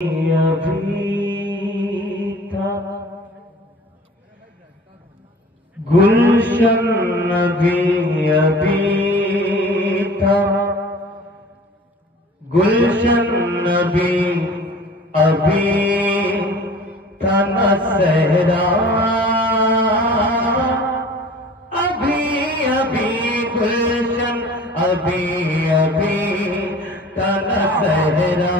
ابھی تھا گلشن ابھی تھا گلشن ابھی تھا نہ صحرا ابھی گلشن ابھی تھا نہ صحرا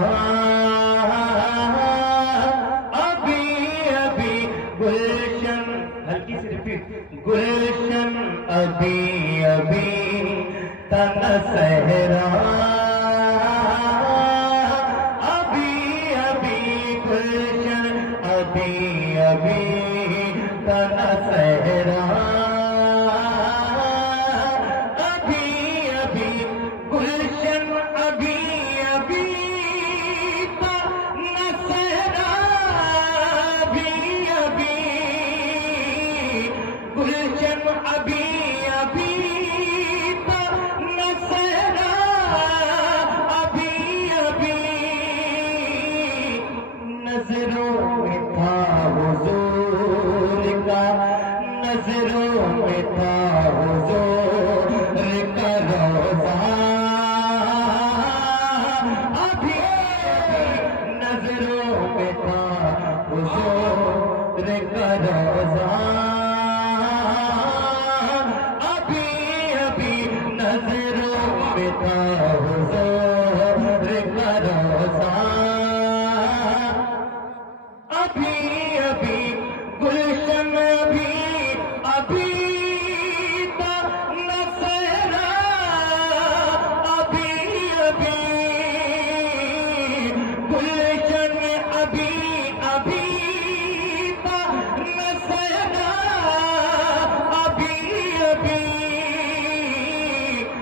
گلشن ہلکی سی ریپیٹ گلشن ابھی تھا نہ صحرا ابھی گلشن ابھی تھا نہ صحرا ابھی گلشن ابھی تھا نہ صحرا گلشن ابھی تھا نہ صحرا ابھی نظروں میں تھا حضور کا نظروں میں تھا حضور کا روضہ ابھی نظروں میں تھا حضور کا روضہ